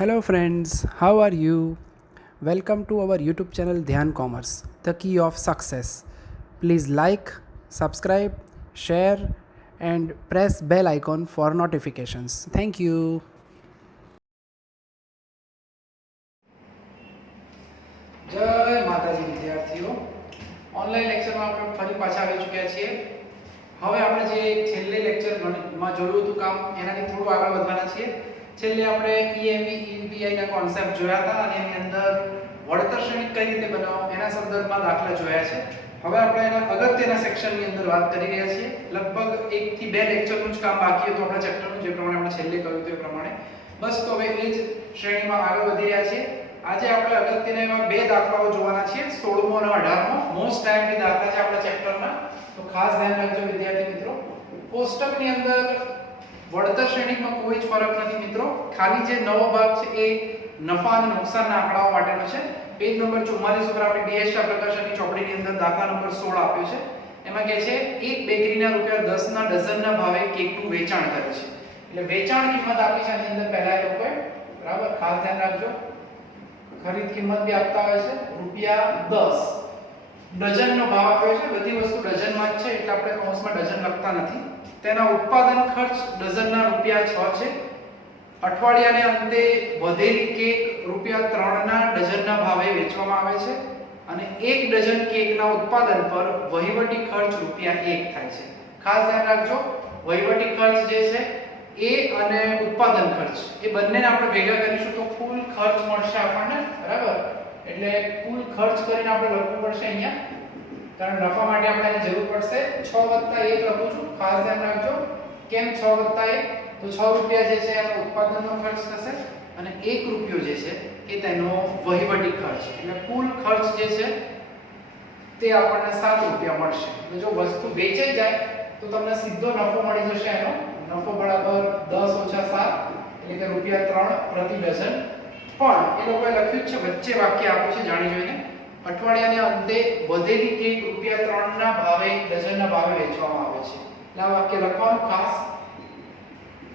Hello, friends. How are you? Welcome to our YouTube channel Dhyan Commerce, the key of success. Please like, subscribe, share, and press bell icon for notifications. Thank you. જય માતાજી વિદ્યાર્થીઓ, online લેક્ચરમાં આપણે ફરી પાછા આવી ચૂક્યા છીએ. હવે આપણે જે છેલ્લે લેક્ચર ગણિતમાં જોયું હતું કામ એનાથી થોડું આગળ વધવાના છીએ. છેલ્લે આપણે EMV EPI ના કોન્સેપ્ટ જોયા હતા અને એની અંદર વળતર શ્રેણી કઈ રીતે બનાવવા એના સંદર્ભમાં દાખલા જોયા છે. હવે આપણે એના અગત્યના સેક્શનની અંદર વાત કરી રહ્યા છીએ. લગભગ 1 થી 2 લેક્ચરનું જ કામ બાકી હતું આપણા ચેપ્ટરનું, જે પ્રમાણે આપણે છેલ્લે કહ્યું હતું એ પ્રમાણે. બસ તો હવે એ જ શ્રેણીમાં આગળ વધી રહ્યા છીએ. આજે આપણે અગત્યના એવા બે દાખલાઓ જોવાના છીએ, 16મો અને 18મો. મોસ્ટ ટાઈમલી દાખલા છે આપણા ચેપ્ટરના, તો ખાસ ધ્યાન રાખજો વિદ્યાર્થી મિત્રો. કોષ્ટકની અંદર વળતર શ્રેણીમાં કોઈ જ ફરક નથી મિત્રો. ખાલી જે નવો ભાગ છે એ નફા અને નુકસાનના આંકડાઓ માટેનો છે. પેજ નંબર 44 ઉપર આપણે ડીએસટા પ્રકાશનની ચોપડીની અંદર દાખલા નંબર 16 આપ્યો છે. એમાં કહે છે એક બેકરીના ₹10 ના ડઝનના ભાવે કેકનું વેચાણ કરે છે. એટલે વેચાણ કિંમત આપી છે આની અંદર પહેલા એ લોકોએ, બરાબર, ખાસ ધ્યાન રાખજો. ખરીદ કિંમત બી આપતા હોય છે ₹10. ડઝનનો ભાવ આપ્યો છે. બધી વસ્તુ ડઝનમાં જ છે એટલે આપણે કૌંસમાં ડઝન લખતા નથી. તેના ઉત્પાદન ખર્ચ ડઝનના ₹6 છે. અઠવાડિયાને અંતે વધેલી કેક ₹3 ના ડઝનના ભાવે વેચવામાં આવે છે અને 1 ડઝન કેકના ઉત્પાદન પર વહીવટી ખર્ચ ₹1 થાય છે. ખાસ ધ્યાન રાખજો, વહીવટી ખર્ચ જે છે એ અને ઉત્પાદન ખર્ચ એ બંનેને આપણે ભેગા કરીશું તો કુલ ખર્ચ મળશે આપણને, બરાબર. એટલે કુલ ખર્ચ કરીને આપણે લખવું પડશે અહીંયા, કારણ નફા માટે આપણે આની જરૂર પડશે. 6 + 1 લખું છું, ખાસ ધ્યાન રાખજો. કેમ 6 + 1? તો ₹6 જે છે એનો ઉત્પાદનનો ખર્ચ થશે અને ₹1 જે છે એ તેનો વહીવટી ખર્ચ. એટલે કુલ ખર્ચ જે છે તે આપણને ₹7 મળશે. એટલે જો વસ્તુ વેચાઈ જાય તો તમને સીધો નફો મળી જશે. એનો નફો બરાબર 10 - 7 એટલે કે ₹3 પ્રતિ ડઝન. પણ એ લોકોએ લખ્યું છે વચ્ચે વાક્ય આપ્યું છે જાણી જોઈને, અઠવાડિયાને અંતે વધેલી કેક ₹3 ના ભાવે ડઝનના ભાવે વેચવામાં આવે છે. એટલે આ વાક્ય લખવાનું ખાસ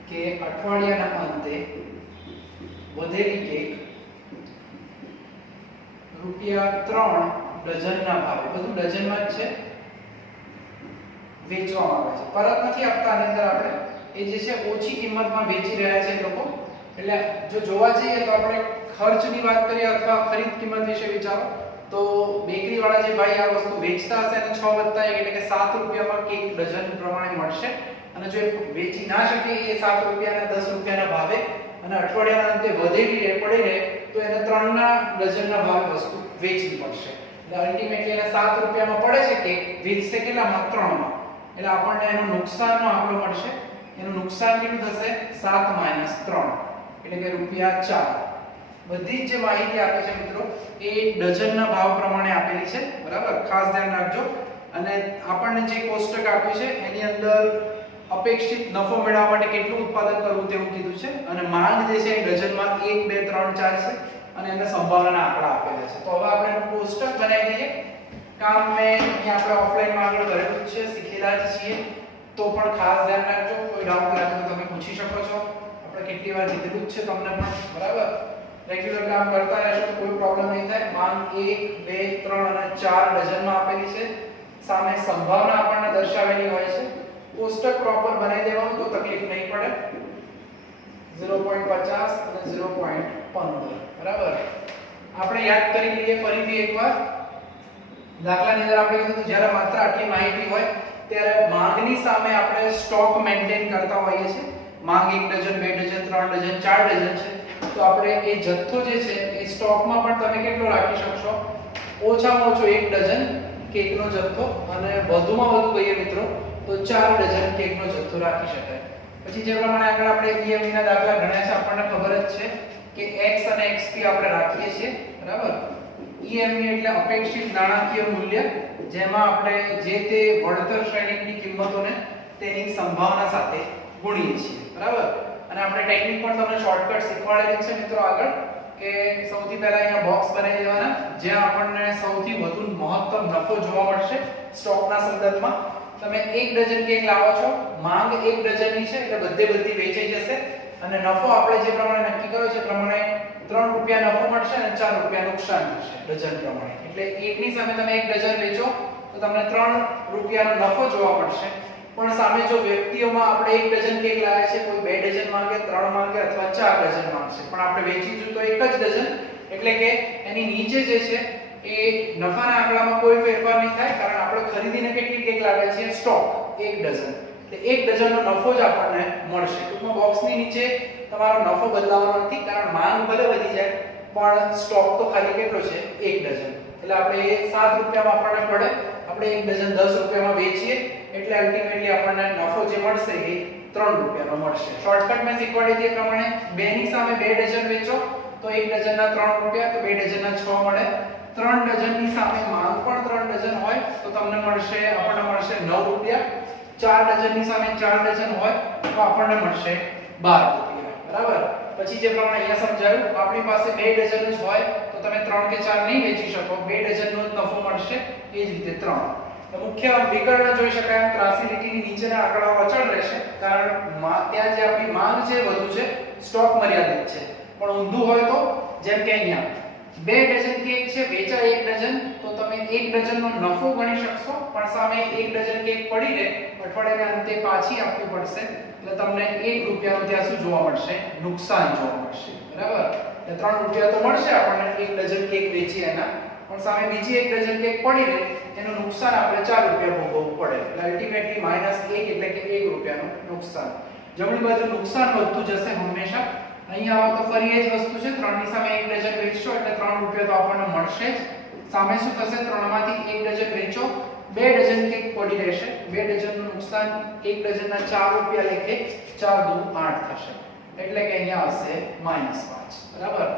કે અઠવાડિયાના અંતે વધેલી કેક ₹3 ડઝનના ભાવે, બધું ડઝનમાં જ છે, વેચવામાં આવે છે. પરત નથી આપતા આની અંદર આપણે, એ જે છે ઓછી કિંમતમાં વેચી રહ્યા છે એ લોકો. એટલે જો જોવા જઈએ તો આપણે ખર્ચની વાત કરીએ અથવા ખરીદ કિંમત વિશે વિચારો તો બેકરી વાળા જે ભાઈ આ વસ્તુ વેચતા હશે એને 6 + 1 એટલે કે ₹7 કેક ડઝન પ્રમાણે મળશે. અને જો વેચી ના શકે એ ₹7 અને ₹10 ના ભાવે અને અઠવાડિયાના અંતે વધેલી પડી રહે તો એને 3 ના ડઝનના ભાવે વસ્તુ વેચવી પડશે. એટલે અલ્ટિમેટલી એને ₹7 માં પડે છે કે વેચશે કેટલામાં? 3 માં. એટલે આપણને એનો નુકસાનનો આંકડો મળશે. એનું નુકસાન કેટલું થશે? 7 - 3 એટલે કે ₹4. બધી જ જે માહિતી આપી છે મિત્રો એ ડઝનના ભાવ પ્રમાણે આપેલી છે, બરાબર. ખાસ ધ્યાન રાખજો. અને આપણને જે કોષ્ટક આપ્યું છે એની અંદર અપેક્ષિત નફો મેળવવા માટે કેટલું ઉત્પાદન કરવું તેવું કીધું છે અને માંગ જે છે એ ડઝનમાં 1 2 3 4 છે અને એને સંભાવનાના આંકડા આપેલા છે. તો હવે આપણે એનું કોષ્ટક બનાવી દઈએ. કામ મેં અહીંયા આપણે ઓફલાઈનમાં આગળ કરેલું છે, શીખેલા જ છીએ. તો પણ ખાસ ધ્યાન રાખજો, કોઈ ડાઉટ લાગે તો તમે પૂછી શકો છો. આપણે કેટલી વાર કીધેલું જ છે તમને પણ, બરાબર. રેગ્યુલર કામ કરતા રહેશો તો કોઈ પ્રોબ્લેમ નહીં થાય. માંગ 1 2 3 અને 4 ડઝનમાં આપેલી છે. સામે સંભાવના આપણને દર્શાવેલી હોય છે. કોષ્ટક પ્રોપર બનાવી દેવાનું તો તકલીફ નહીં પડે. 0.50 અને 0.15, બરાબર. આપણે યાદ કરી લઈએ ફરીથી એકવાર. દાખલાની અંદર આપણે કીધું હતું જ્યારે માત્ર આટલી માહિતી હોય ત્યારે માંગની સામે આપણે સ્ટોક મેન્ટેન કરતા હોઈએ છીએ. માંગ 1 ડઝન 2 ડઝન 3 ડઝન 4 ડઝન છે તો આપણે એ જથ્થો જે છે એ સ્ટોકમાં પણ તમે કેટલો રાખી શકશો? ઓછામાં ઓછો 1 ડઝન કેકનો જથ્થો અને વધુમાં વધુ કહીએ મિત્રો તો 4 ડઝન કેકનો જથ્થો રાખી શકાય. પછી જે પ્રમાણે આગળ આપણે EMV ના દાખલા ગણ્યા છે આપણને ખબર જ છે કે x અને xp આપણે રાખીએ છીએ, બરાબર. EMV એટલે અપેક્ષિત નાણાકીય મૂલ્ય, જેમાં આપણે જે તે વળતર શ્રેણીની કિંમતોને તેની સંભાવના સાથે ગુણીએ છીએ, બરાબર. અને આપણે ટેકનિક પણ તમને શોર્ટકટ શીખવાડેલી છે મિત્રો આગળ, કે સૌથી પહેલા અહીંયા બોક્સ બનાવી દેવાના જ્યાં આપણને સૌથી વધુ મહત્તમ નફો જોવા મળશે સ્ટોકના સંદર્ભમાં. તમે 1 ડઝન કેક લાવો છો, માંગ 1 ડઝનની છે એટલે બધી વેચાઈ જશે. અને નફો આપણે જે પ્રમાણે નક્કી કર્યો છે પ્રમાણે 3 રૂપિયા નફો મળશે અને 4 રૂપિયા નુકસાન થશે ડઝન પ્રમાણે. એટલે એકની સામે તમે એક ડઝન વેચો તો તમને 3 રૂપિયાનો નફો જોવા મળશે. પણ સામે જો વ્યક્તિઓમાં આપણે એક ડઝન કેક લાવ્યા છે, કોઈ 2 ડઝન માંગે, 3 માંગે અથવા 4 ડઝન માંગશે, પણ આપણે વેચીશું તો એક જ ડઝન, એટલે કે એની નીચે જે છે એ નફાના આંકડામાં કોઈ ફેરફાર નહીં થાય, કારણ આપણે ખરીદીને કેટલી કેક લાવ્યા છે સ્ટોક 1 ડઝન, એટલે 1 ડઝનનો નફો જ આપણને મળશે. ટૂંકમાં બોક્સની નીચે તમારો નફો બદલાવાનો નથી, કારણ માંગ ભલે વધી જાય પણ સ્ટોક તો ખાલી કેટલો છે 1 ડઝન, એટલે આપણે 7 રૂપિયામાં આપણને પડે, આપણે 1 ડઝન 10 રૂપિયામાં વેચીએ એટલે અલ્ટિમેટલી આપણને નફો જે મળશે એ 3 રૂપિયાનો મળશે. શોર્ટકટ મેં શીખવાડી દીધી પ્રમાણે 2 ની સામે 2 ડઝન વેચો તો 1 ડઝનના 3 રૂપિયા, તો 2 ડઝનના 6 મળે. 3 ડઝનની સામે માંગ પણ 3 ડઝન હોય તો તમને આપણને મળશે 9 રૂપિયા. 4 ડઝનની સામે 4 ડઝન હોય તો આપણને મળશે 12 રૂપિયા. બરાબર. પછી જે પ્રમાણે અહીંયા સમજાયું, આપણી પાસે 2 ડઝન જ હોય તો તમે 3 કે 4 નહીં વેચી શકો, 2 ડઝનનો જ નફો મળશે, એ જ રીતે 3. તો મુખ્ય વિકર્ણ જોઈ શકાય એમ ત્રાસી લીટીની નીચેના આંકડાઓ અચળ રહેશે, કારણ ત્યાં જે આપણી માંગ છે વધુ છે, સ્ટોક મર્યાદિત છે. પણ ઊંધું હોય તો જેમ કે અહીંયા 2 ડઝન કેક છે, વેચાય 1 ડઝન, તો તમે 1 ડઝનનો નફો ગણી શકશો, પણ સામે 1 ડઝન કેક પડી રહે, અઠવાડિયાના અંતે પાછી આપવી પડશે, એટલે તમને 1 રૂપિયાનું ત્યાં શું જોવા મળશે? નુકસાન જોવા મળશે. બરાબર. એટલે 3 રૂપિયા તો મળશે આપણને 1 ડઝન કેક વેચી એના, પણ સામે બીજી 1 ડઝન કેક પડી રહે એનું નુકસાન આપણે 4 રૂપિયા ભોગવવું પડે, એટલે અલ્ટિમેટલી -1 એટલે કે 1 રૂપિયાનું નુકસાન. જમણી બાજુ નુકસાન વધતું જશે હંમેશા. અહીંયા આવો તો ફરી એ જ વસ્તુ છે, 3 ની સામે 1 ડઝન વેચશો એટલે 3 રૂપિયા તો આપણને મળશે જ. સામે શું થશે? 3 માંથી 1 ડઝન વેચો, 2 ડઝન કેક પડી રહેશે, 2 ડઝનનું નુકસાન 1 ડઝનના 4 રૂપિયા લેખે 4 દુ 8 થશે, એટલે કે અહીંયા આવશે -5. બરાબર.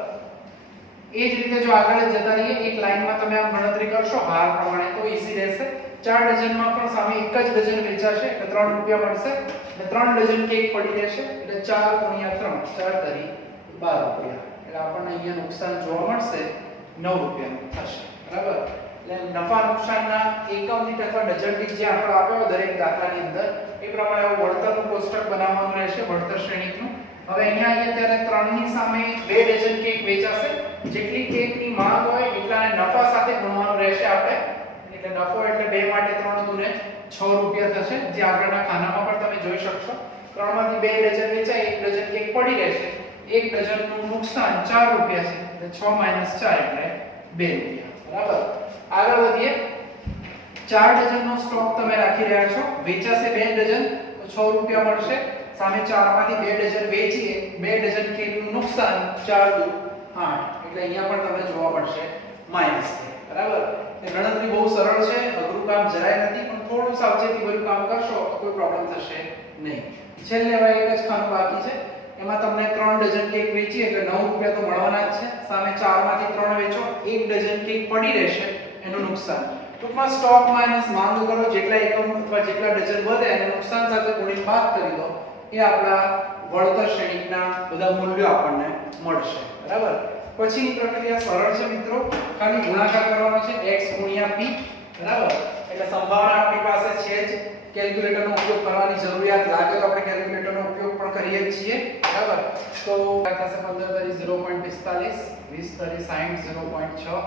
એ જ રીતે જો આગળ જતા રહીએ, એક લાઈનમાં તમે આમ ગણતરી કરશો હાર પ્રમાણે તો ઈઝી રહેશે. 4 ડઝનમાં પણ સામે એક જ ડઝન વેચાશે એટલે 3 રૂપિયા મળશે, અને 3 ડઝન કેક પડી રહેશે એટલે 4 × 3 4 તરી 12 રૂપિયા, એટલે આપણને અહીંયા નુકસાન જોવા મળશે 9 રૂપિયાનું થશે. બરાબર. એટલે નફા નુકસાનના એકમ દીઠ અથવા ડઝન દીઠ જે આંકડો આપ્યો દરેક દાખલાની અંદર એ પ્રમાણે વળતરનું કોષ્ટક બનાવવાનું રહેશે, વળતર શ્રેણીકનું. હવે અહીંયા ત્યારે 3 ની સામે 2 ડઝન કેક વેચાશે, જેટલી કેકની માંગ હોય એટલાને નફા સાથે ગુણવાનું રહેશે આપણે, એટલે નફો એટલે 2 માટે 3 દુને 6 રૂપિયા થશે, જે આગળના ખાનામાં પણ તમે જોઈ શકશો. 3 માંથી 2 ડઝન વેચાય, 1 ડઝન કેક પડી રહેશે, 1 ડઝનનું નુકસાન 4 રૂપિયા છે, એટલે 6 - 4 એટલે 2 રૂપિયા. બરાબર. આગળ વધીએ. 4 ડઝનનો સ્ટોક તમે રાખી રહ્યા છો, વેચાશે 2 ડઝન તો 6 રૂપિયા મળશે, સામે 4 માંથી 2 ડઝન વેચીએ, 2 ડઝન કેકનું નુકસાન 4 દુ 8, એટલે અહીંયા પણ તમને જોવા મળશે -2. બરાબર. એ ગણતરી બહુ સરળ છે, અઘરું કામ જરાય નથી, પણ થોડું સાવચેતીભર્યું કામ કરશો તો કોઈ પ્રોબ્લેમ થશે નહીં. છેલ્લે હવે એક જ ખાનું બાકી છે, એમાં તમને 3 ડઝન કેક વેચી એટલે 9 રૂપિયા તો મળવાના જ છે, સામે 4 માંથી 3 વેચો, 1 ડઝન કેક પડી રહેશે એનું નુકસાન. ટૂંકમાં સ્ટોક માઈનસ માંગ કરો, જેટલા એકમ અથવા જેટલા ડઝન વધે એને નુકસાન સાથે ગુણીને બાદ કરી દો, એ આપણા વળતર શ્રેણીના બધા મૂલ્યો આપણને મળશે. બરાબર. પછીની પ્રક્રિયા સરળ છે મિત્રો, ખાલી ગુણાકાર કરવાનો છે x * p. બરાબર. એટલે સંભાવના આપણી પાસે છે જ, કેલ્ક્યુલેટરનો ઉપયોગ કરવાની જરૂરિયાત લાગે તો આપણે કેલ્ક્યુલેટરનો ઉપયોગ પણ કરીએ જ છીએ. બરાબર. તો થશે 15 તરી 0.45, 20 તરી 60 0.6,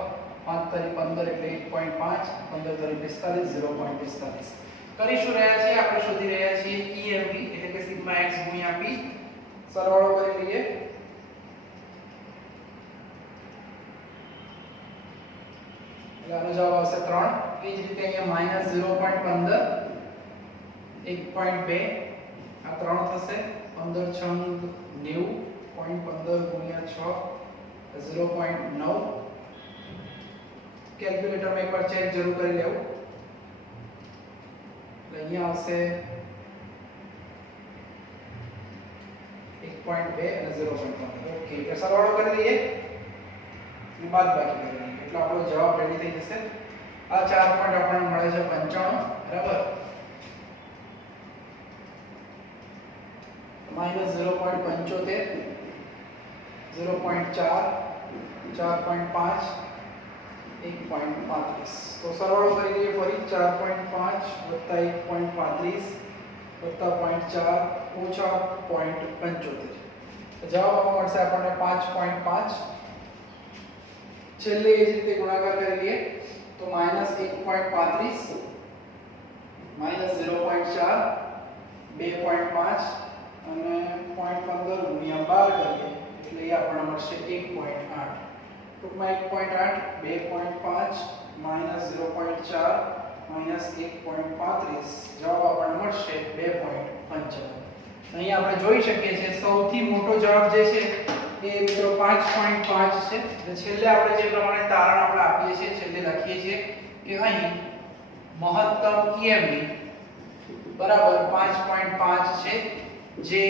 5 તરી 15 એટલે 1.5, 15 તરી 45 0.45. કરી શું રહ્યા છીએ? આપણે શોધી રહ્યા છીએ EMP એટલે કે સિગ્મા x * p. સરવાળો કરી લઈએ. એટલે આનો જવાબ આવશે 3. એ જ રીતે અહીંયા -0.15, 1.2, આ 3 થશે, 15 6 90, 0.15 × 6 0.9. કેલ્ક્યુલેટરમાં એકવાર ચેક જરૂર કરી લેવું. એટલે અહીંયા આવશે 1.2 અને 0.15. ઓકે, એટલે સરવાળો કરી દઈએ અને બાદબાકી કરી દઈએ, એટલે આપણો જવાબ રેડી થઈ જશે. આ 4 પોઈન્ટ આપણને મળે છે 95. બરાબર. -0.75, 0.4, 4.5, 1.35. તો સરવાળો કરી દઈએ ફરી. 4.5 + 1.35 + 0.4 - 0.75. જવાબમાં મળશે આપણને 5.5. છેલ્લે એ જ રીતે ગુણાકાર કરી લઈએ તો -1.35 -0.4 2.5 અને 0.15 ગુણ્યા 12 કરીએ એટલે એ આપણને મળશે 1.8. ટૂંકમાં 1.8 2.5 -0.4 -1.35 જવાબ આપણને મળશે 2.55. અહીં આપણે જોઈ શકીએ છીએ સૌથી મોટો જવાબ જે છે એ મિત્રો 5.5 છે. એટલે છેલ્લે આપણે જે પ્રમાણે તારણ આપણે આપીએ છીએ છેલ્લે લખીએ છીએ કે અહીં મહત્તમ EMB બરાબર 5.5 છે જે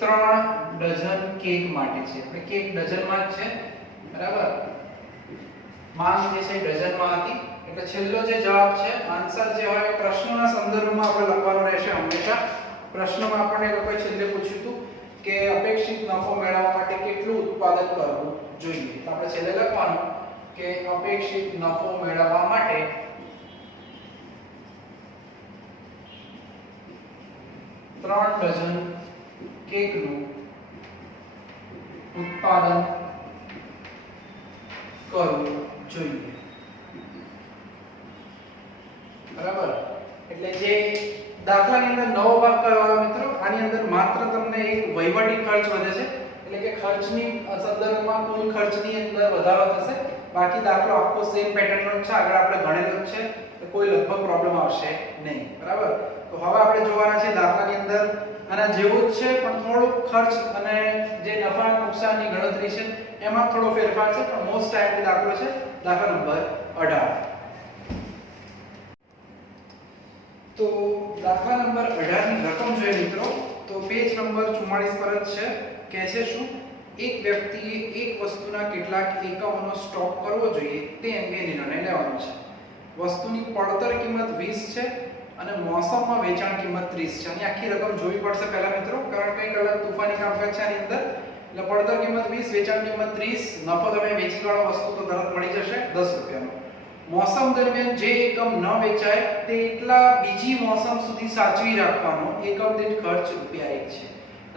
3 ડઝન કેક માટે છે. એટલે કેક ડઝનમાં જ છે બરાબર. માંગ જે છે ડઝનમાં હતી એટલે છેલ્લો જે જવાબ છે આન્સર જે હોય પ્રશ્નોના સંદર્ભમાં આપણે લખવાનો રહેશે હંમેશા. પ્રશ્નમાં આપણને લોકોએ છેલ્લે પૂછ્યું હતું કે અપેક્ષિત નફો મેળવવા માટે કેટલું ઉત્પાદન કરવું જોઈએ. તો આપણે છેલ્લે લખવાનું કે અપેક્ષિત નફો મેળવવા માટે ત્રણ ડઝન કેકનું ઉત્પાદન કરવું જોઈએ બરાબર. એટલે જે દાખલાની અંદર નવો ભાગ કયો આવ્યો મિત્રો? આની અંદર માત્ર તમને એક વહીવટી ખર્ચ વધે છે એટલે કે ખર્ચની સંદર્ભમાં કુલ ખર્ચની અંદર વધારો થશે. બાકી દાખલો આખો સેમ પેટર્નનો છે, આગળ આપણે ગણેલો છે તો કોઈ લગભગ પ્રોબ્લેમ આવશે નહીં બરાબર. તો હવે આપણે જોવાના છે દાખલાની અંદર આના જેવું જ છે પણ થોડું ખર્ચ અને જે નફા નુકસાનની ગણતરી છે એમાં થોડો ફેરફાર છે પણ મોસ્ટ ટાઈમલી દાખલો છે દાખલા નંબર 18. તો દાખલા નંબર 18 ની રકમ જોઈએ મિત્રો તો પેજ નંબર 44 પર જ છે. કહે છે શું? એક વ્યક્તિએ એક વસ્તુના કેટલાક એકમોનો સ્ટોક કરવો જોઈએ તે અંગે નિર્ણય લેવાનો છે. વસ્તુની પડતર કિંમત 20 છે અને મોસમમાં વેચાણ કિંમત 30 છે. આની આખી રકમ જોવી પડશે પહેલા મિત્રો કારણ કે કંઈક અલગ તૂફાની કામકાજ છે આની અંદર. એટલે પડતર કિંમત 20, વેચાણ કિંમત 30, નફો તમે વેચી કાઢો વસ્તુ તો તરત મળી જશે 10 રૂપિયાનો. મોસમ દરમિયાન જે એકમ ન વેચાય તે એટલા બીજી મોસમ સુધી સાચવી રાખવાનો એકમ દીઠ ખર્ચ રૂપિયા 1 છે.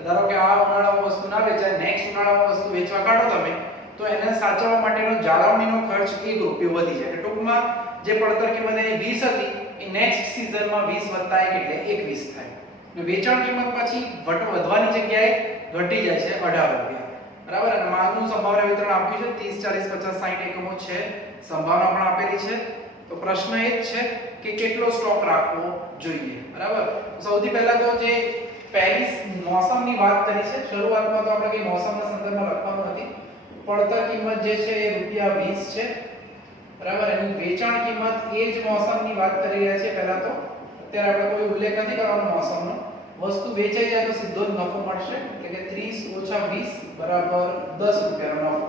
ધારો કે આ ઉનાળામાં વસ્તુ ના વેચાય, નેક્સ્ટ ઉનાળામાં વસ્તુ વેચવા કાઢો તમે તો એને સાચવવા માટેનો જાળવણીનો ખર્ચ 1 રૂપિયો વધી જાય. ટૂંકમાં જે પડતર કિંમત એ 20 હતી એ નેક્સ્ટ સીઝનમાં 20 વત્તા 1 એટલે 21 થાય. અને વેચાણ કિંમત પછી વધવાની જગ્યાએ ઘટી જાય છે 18 રૂપિયા બરાબર. અને માંગનું સંભાવના વિતરણ આપ્યું છે 30 40 50 60 એકમો છે, સંભાવના પણ આપેલી છે. તો પ્રશ્ન એ જ છે કે કેટલો સ્ટોક રાખવો જોઈએ બરાબર. સૌથી પહેલા તો જે પહેલી મોસમની વાત કરી છે શરૂઆતમાં તો આપણે કે મોસમના સંદર્ભમાં લખવાનું નથી. પડતર કિંમત જે છે એ રૂપિયા 20 છે બરાબર. એની વેચાણ કિંમત એ જ મોસમની વાત કરી રહ્યા છે પહેલા તો. અત્યારે આપણે કોઈ ઉલ્લેખ નથી કરવાનો મોસમનો. વસ્તુ વેચાઈ જાય તો સીધો જ નફો મળશે એટલે કે 30 - 20 બરાબર 10 રૂપિયાનો નફો.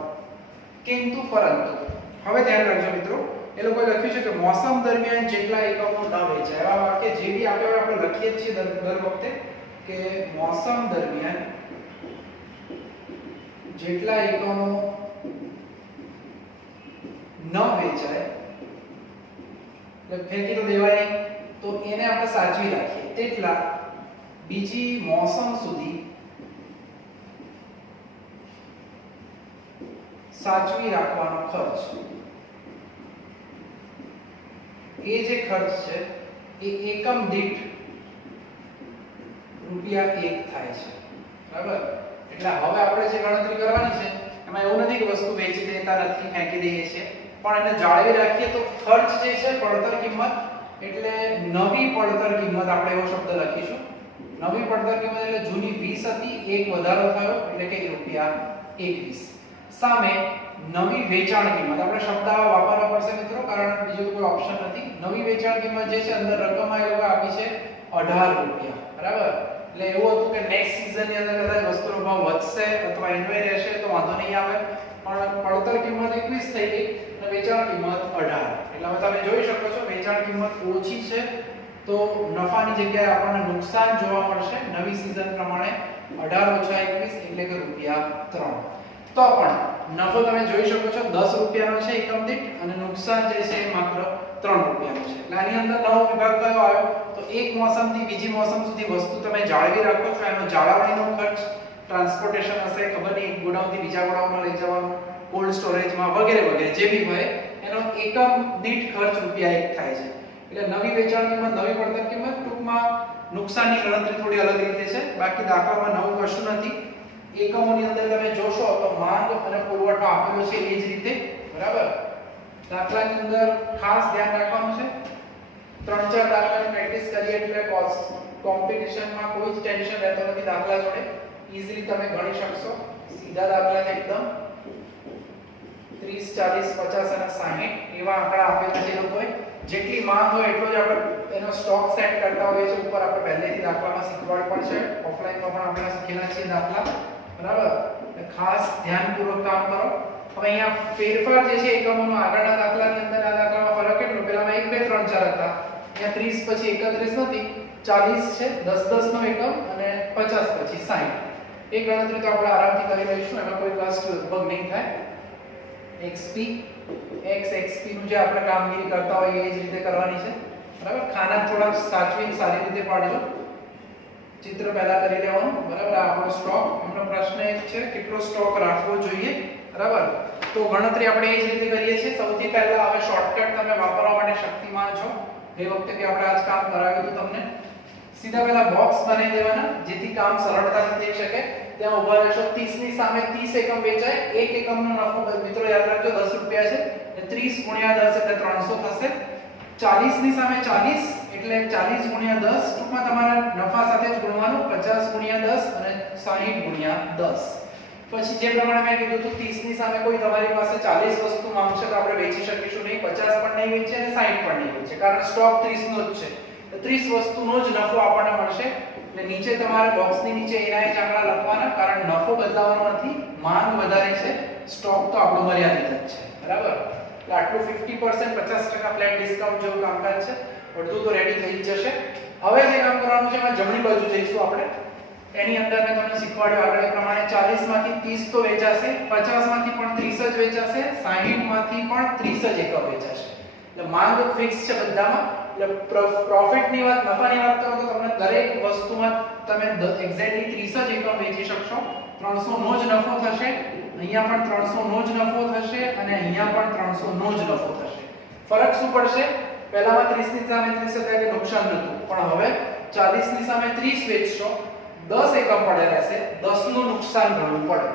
કિંતુ પરંતુ હવે ધ્યાન રાખજો મિત્રો એ લોકોએ લખ્યું છે કે મોસમ દરમિયાન જેટલા એકમો ન વેચાય. એવા વાક્ય જે બી આપણે લખીએ છીએ દર વખતે કે મોસમ દરમિયાન જેટલા એકમો ન વેચાય એટલે ફેંકી તો દેવાય નહીં તો એને આપણે સાચવી રાખીએ તેટલા બીજી મોસમ સુધી સાચવી રાખવાનો ખર્ચ એ જે ખર્ચ છે એ એકમ દીઠ રૂપિયા 1 થાય છે બરાબર. એટલે હવે આપણે જે ગણતરી કરવાની છે એમાં એવું નથી કે વસ્તુ વેચી દેતા નથી, ફેંકી દઈએ છીએ, પણ એને જાળવી રાખીએ તો ખર્ચ જે છે પડતર કિંમત એટલે નવી પડતર કિંમત આપણે એવો શબ્દ લખીશું. નવી પડતર કિંમત એટલે જૂની 20 હતી, એક વધારો થયો એટલે કે રૂપિયા 21. સામે નવી વેચાણ કિંમત આપણે શબ્દ વાપરવા પડશે મિત્રો કારણ બીજું કોઈ ઓપ્શન નથી. નવી વેચાણ કિંમત જે છે અંદર રકમ આ લોકો આપી છે 18 રૂપિયા બરાબર. એટલે એવું હતું કે નેક્સ્ટ સીઝન ની અંદર કદાચ વસ્તુનો ભાવ વધશે અથવા એન્વાય રહેશે તો વાંધો નહીં આવે, પણ પડતર કિંમત 21 થઈ ગઈ અને વેચાણ કિંમત 18. એટલે હવે તમે જોઈ શકો છો વેચાણ કિંમત ઓછી છે તો નફાની જગ્યાએ આપણને નુકસાન જોવા મળશે નવી સીઝન પ્રમાણે 18 - 21 એટલે કે રૂપિયા 3. તો પણ નફો તમે જોઈ શકો છો 10 રૂપિયાનો છે એકમ દીઠ અને નુકસાન જે છે માત્ર 3 રૂપિયાનું છે. એટલે આની અંદર નવો વિભાગ કયો આવ્યો તો એક મોસમથી બીજી મોસમ સુધી વસ્તુ તમે જાળવી રાખો છો એનો જાળવણીનો ખર્ચ ટ્રાન્સપોર્ટેશન હશે, ખબર નહીં ગોડાઉનથી બીજા ગોડાઉનમાં લઈ જવાનું, કોલ્ડ સ્ટોરેજમાં વગેરે વગેરે જે બી હોય એનો એકમ દીઠ ખર્ચ રૂપિયા 1 થાય છે. એટલે નવી વેચાણ કિંમત, નવી પડતર કિંમત, ટૂંકમાં નુકસાનની ગણતરી થોડી અલગ રીતે છે. બાકી દાખલામાં નવું કશું નથી. એકમોની અંદર તમે જોશો તો માંગ અને પુરવઠો આપેલો છે એ જ રીતે, બરાબર. દાખલાની અંદર ખાસ ધ્યાન રાખવાનું છે. 3-4 દાખલાની પ્રેક્ટિસ કરીએ એટલે કોમ્પિટિશનમાં કોઈ જ ટેન્શન રહેતો નથી. દાખલા જોડે ઈઝીલી તમે ગણી શકશો. સીધા દાખલા છે એકદમ. 30, 40, 50 અને 60 એવા આંકડા આપેલા છે. એ લોકોએ જેટલી માંગ હોય એટલો જ આપણે એનો સ્ટોક સેટ કરતા હોઈએ છીએ. ઉપર આપણે પહેલેથી દાખલામાં શીખવાડી પણ છે, ઓફલાઈનમાં પણ આપણે શીખેલા છે દાખલા, બરાબર. ખાસ ધ્યાનપૂર્વક કામ કરો. હવે અહીંયા ફેરફાર જે છે એકમોનો આગળના દાખલાની અંદર આ દાખલામાં ફરક એટલો, પહેલામાં 1, 2, 3, 4 હતા. અહીંયા 30 પછી 31 નથી, 40 છે, 10 નો એકમ અને 50 પછી 60. એ ગણતરી તો આપણે આરામથી કરી લઈશું, એમાં કોઈ કષ્ટ લગભગ નહીં થાય. XP XP નું જે આપણે કામગીરી કરતા હોય એ જ રીતે કરવાની છે, બરાબર. ખાના થોડા સાચવીને સારી રીતે પાડજો. ચિત્ર પહેલા કરી લેવાનું, બરાબર. આ આપણો સ્ટોક, એમનો પ્રશ્ન એ છે કેટલો સ્ટોક રાખવો જોઈએ, બરાબર. તો ગણતરી આપણે એ જ રીતે કરીએ છીએ. સૌથી પહેલા હવે શોર્ટકટ તમે વાપરવા માટે શક્તિમાન છો. એ વખતે કે આપણે આજ કામ કરાવ્યું હતું તમને. સીધા પહેલા બોક્સ બનાવી દેવાના જેથી કામ સરળતાથી થઈ શકે. ત્યાં ઊભા રહેશો. 30 ની સામે 30 એકમ વેચાય. એક એકમનો નફો મિત્રો યાદ રાખજો 10 રૂપિયા છે. એટલે 30 ગુણ્યા 10 એટલે 300 થશે. 40 ની સામે 40 એટલે 40 ગુણ્યા 10, ટૂંકમાં તમારા નફા સાથે જ ગુણવાનું. 50 ગુણ્યા 10 અને 60 ગુણ્યા 10. પછી જે પ્રમાણે મેં કીધું હતું 30 ની સામે કોઈ તમારી પાસે 40 વસ્તુ માંગશે તો આપણે વેચી શકીશું નહીં. 50 પણ નહીં વેચીએ અને 60 પણ નહીં વેચીએ, કારણ સ્ટોક 30 નો જ છે. તો 30 વસ્તુનો જ નફો આપણને મળશે. એટલે નીચે તમારે બોક્સની નીચે એના જ આંકડા લખવાના, કારણ નફો બદલાવાનો નથી, માંગ વધારે છે, સ્ટોક તો આપણો મર્યાદિત જ છે, બરાબર. એટલે આટલું 50% 50% ફ્લેટ ડિસ્કાઉન્ટ જેવું કામકાજ છે. અડધું તો રેડી થઈ જશે. હવે જે કામ કરવાનું છે એમાં જમણી બાજુ જઈશું આપણે. એની અંદર મેં તમને શીખવાડ્યું આગળ એ પ્રમાણે 40 માંથી 30 તો વેચાશે, 50 માંથી પણ 30 જ વેચાશે, 60 માંથી પણ 30 જ એકમ વેચાશે. એટલે માંગ ફિક્સ છે બધામાં. એટલે પ્રોફિટની વાત, નફાની વાત કરો તો તમને દરેક વસ્તુમાં તમે એક્ઝેક્ટલી 30 જ એકમ વેચી શકશો. 300 નો જ નફો થશે, અહીંયા પણ 300 નો જ નફો થશે અને અહીંયા પણ 300 નો જ નફો થશે. ફરક શું પડશે? પહેલામાં 30 ની સામે 30 હતા એટલે નુકસાન નહોતું, પણ હવે 40 ની સામે 30 વેચશો, 10 એકમ પડે રહેશે, 10 નું નુકસાન ગણવું પડે.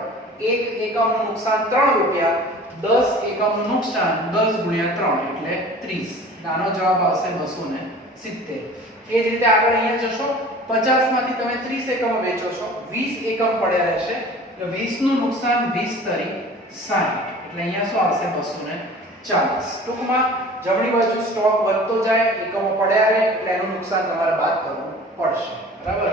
એક એકમનું નુકસાન 3 રૂપિયા, 10 એકમનું નુકસાન 10 ગુણ્યા 3 એટલે 30. આનો જવાબ આવશે 270. એ જ રીતે આગળ અહીંયા જશો. 50 માંથી તમે 30 એકમ વેચો છો, 20 એકમ પડ્યા રહેશે, એટલે 20 નું નુકસાન 20 તરી 60. એટલે અહીંયા શું આવશે? 240. ટૂંકમાં જમણી બાજુ સ્ટોક વધતો જાય, એકમો પડ્યા રહે, એટલે એનું નુકસાન તમારે બાદ કરવું પડશે, બરાબર.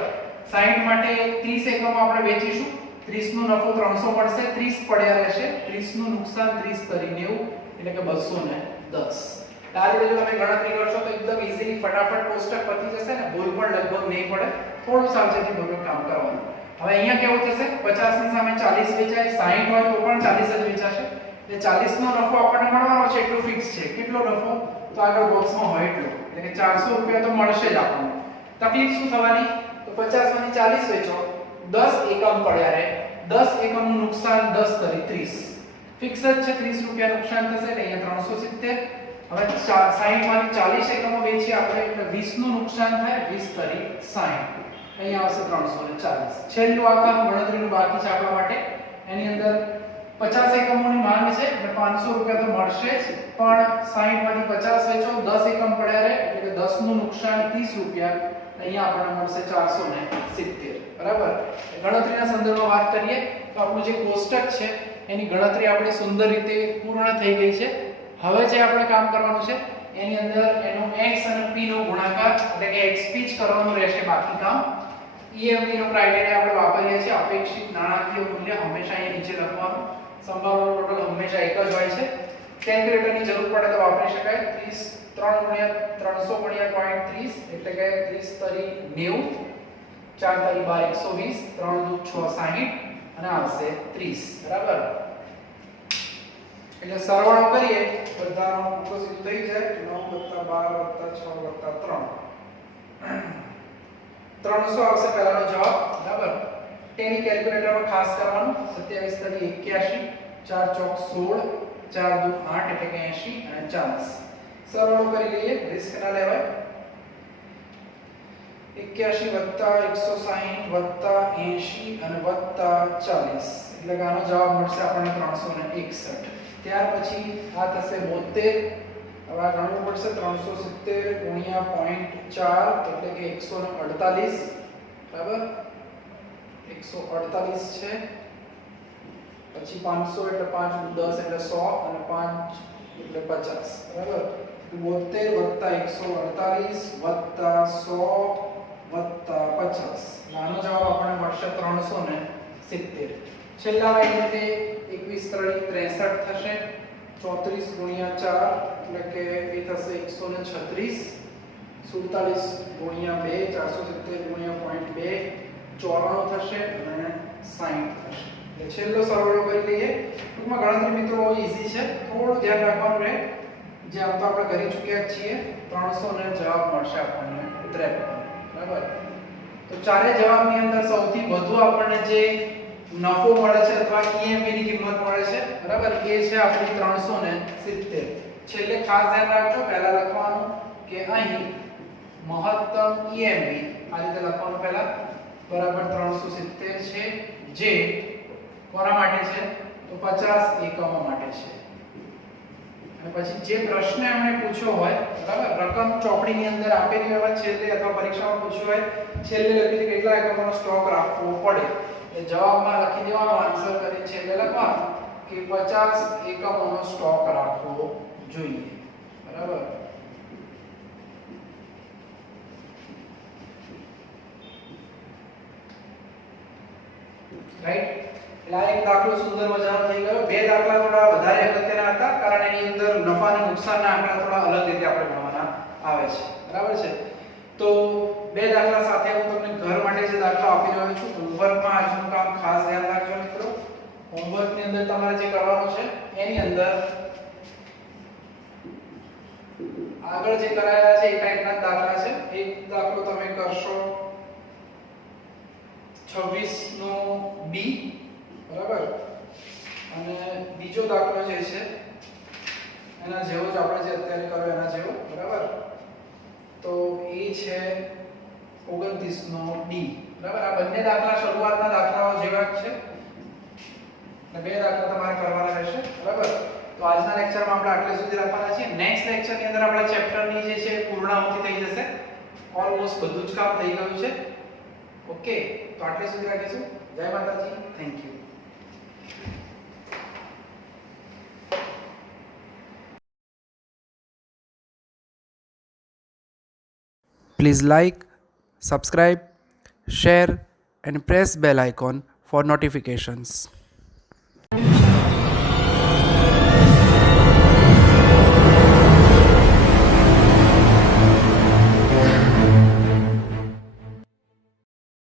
60 માટે 30 એકમ આપણે વેચીશું, 30 નો નફો 300 મળશે, 30 પડ્યા રહેશે, 30 નું નુકસાન 30 તરી 90 એટલે કે 210. આ રીતે જો તમે ગણતરી કરશો તો એકદમ ઈઝીલી ફટાફટ કોષ્ટક પતી જશે ને ભૂલ પણ લગભગ નહીં પડે. થોડું સાવચેતીપૂર્વક કામ કરવાનું. હવે અહીંયા કેવું થશે? 50 ની સામે 40 વેચાય, 60 હોય તો પણ 40 જ વેચાશે. એટલે 40 નો નફો આપણને મળવાનો છે, એટલું ફિક્સ છે. કેટલો નફો? તો આગળ બોક્સમાં હોય એટલો, એટલે કે 400 રૂપિયા તો મળશે જ આપણને. તકલીફ શું થવાની? તો 50 માંથી 40 વેચો, 10 એકમ પડ્યા રહે, 10 એકમનું નુકસાન 10 તરી 30. ફિક્સ જ છે, 30 રૂપિયા નુકસાન થશે, એટલે અહીંયા 370. હવે 60 માંથી 40 એકમો વેચી આપણે એટલે 20 નું નુકસાન થાય, 20 તરી 60. અહીંયા આવશે 340. છેલ્લું આ કામ ગણતરીનું બાકી છે આપણા માટે. એની અંદર 50 એકમોની માંગ છે એટલે 500 રૂપિયા તો મળશે જ, પણ 60 માંથી 50 વેચો, 10 એકમ પડ્યા રહે એટલે કે 10 નું નુકસાન 30 રૂપિયા. અહીંયા આપણને મળશે 470, બરાબર. ગણતરીના સંદર્ભમાં વાત કરીએ તો આપણું જે કોષ્ટક છે એની ગણતરી આપણી સુંદર રીતે પૂર્ણ થઈ ગઈ છે. હવે જે આપણે કામ કરવાનું છે એની અંદર એનો x અને p નો ગુણાકાર એટલે કે xp જ કરવાનું રહેશે બાકી કામ. EMV નો ક્રાઇટેરિયા આપણે વાપરીએ છીએ. અપેક્ષિત નાણાકીય મૂલ્ય હંમેશા અહીંયા નીચે લખવાનું. સંભાવનાનો ટોટલ હંમેશા એક જ હોય છે. કેલ્ક્યુલેટરની જરૂર પડે તો વાપરી શકાય. 3 ગુણ્યા 300 ગુણ્યા 0.30 એટલે કે 30 તરી 90, 4 તરી 12 120, 3 દુ 6 60 અને આવશે 30, બરાબર. એટલે સરવાળો કરીએ બધાનો ઉત્તર સીધું થઈ જાય 9 + 12 + 6 + 3 300 આવશે પહેલાનો જવાબ, બરાબર. તેની કેલ્ક્યુલેટરમાં ખાસ કરવાનું 27 તરી 81 4 ચોક 16 4 દુ 8 એટલે કે 80 અને 40 સરળો કરી લઈએ, રિસ્ક ના લેવાય. 81 + 160 + 80 અને +40 એટલે કે આનો જવાબ મળશે આપણને 361. ત્યાર પછી આ થશે 72. હવે આ ગણવું પડશે 370 * 0.4 એટલે કે 148 બરાબર 148 છે. પછી 500 એટલે 5 × 10 એટલે 100 અને 5 એટલે 50 બરાબર 72 + 148 + 100 + 50 આનો જવાબ આપણને મળશે 370. છેલ્લા લાઈન માટે 21 * 63 થશે 34 × 4 એટલે કે એ થશે 136 47 × 2 470 × 0.2 94 થશે અને 60 થશે. એટલે છેલ્લો સરવાળો કરી લઈએ. ટૂંકમાં ગણતરી મિત્રો બહુ ઈઝી છે, થોડું ધ્યાન રાખવાનું રહે. જે આમ તો આપણે કરી ચૂક્યા છીએ 300 ને જવાબ મળશે આપણને 53 બરાબર. તો ચારે જવાબની અંદર સૌથી વધુ આપણને જે નફો મળે છે અથવા ઈએમવી ની કિંમત મળે છે બરાબર એ છે આપણી 370. છેલ્લે ખાસ ધ્યાન રાખજો, પહેલા લખવાનું કે અહીં મહત્તમ ઈએમવી આ રીતે લખવાનું પહેલા બરાબર 370 છે, જે કોના માટે છે તો 50 એકમો માટે છે. અને પછી જે પ્રશ્ન એમણે પૂછ્યો હોય બરાબર રકમ ચોપડીની અંદર આપેલી હોય છેલ્લે અથવા પરીક્ષામાં પૂછ્યું હોય છેલ્લે લખી દે કેટલા એકમોનો સ્ટોક રાખવો પડે એ જવાબમાં લખી દેવાનો, આન્સર કરીને છેલ્લે લખવાનું કે 50 એકમોનો સ્ટોક રાખવો જોઈએ બરાબર. રાઈટ. એટલે આ એક દાખલો સુંદર મજાનો થઈ ગયો. બે દાખલા થોડા વધારે અગત્યના હતા કારણ એની અંદર નફા અને નુકસાનના આંકડા થોડા અલગ રીતે આપણે ભણવાના આવે છે બરાબર છે. તો બે દાખલા સાથે હું તમને ઘર માટે જે દાખલા આપી રહ્યો છું હોમવર્કમાં આજનું કામ ખાસ ધ્યાન રાખજો મિત્રો. હોમવર્કની અંદર તમારે જે કરવાનું છે એની અંદર આગળ જે કરાયેલા છે એ ટાઈપના દાખલા છે. એક દાખલો તમે કરશો 26 નો બી બરાબર અને બીજો દાખલો જે છે એના જેવો જ આપણે જે અત્યારે કર્યો એના જેવો બરાબર. તો એ છે 29 નો ડી બરાબર. આ બંને દાખલા શરૂઆતના દાખલાઓ જેવા જ છે અને બે દાખલા તમારે કરવાના રહેશે બરાબર. તો આજના લેક્ચરમાં આપણે આટલે સુધી રાખવાના છીએ. નેક્સ્ટ લેક્ચરની અંદર આપણે ચેપ્ટરની જે છે પૂર્ણાહુતિ થઈ જશે. ઓલમોસ્ટ બધું જ કામ થઈ ગયું છે. ઓકે, તો આટલે સુધી રાખીશું. જય માતાજી, thank you. Please like, subscribe, share and press bell icon for notifications.